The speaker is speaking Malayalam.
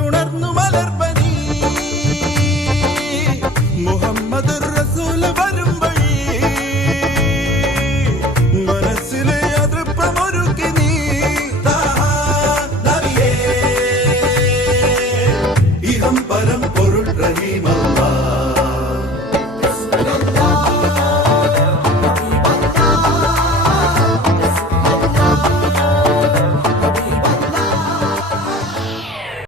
ഉണർന്നു മലർപ്പനി മുഹമ്മദ് റസൂൽ വരും Ibrahima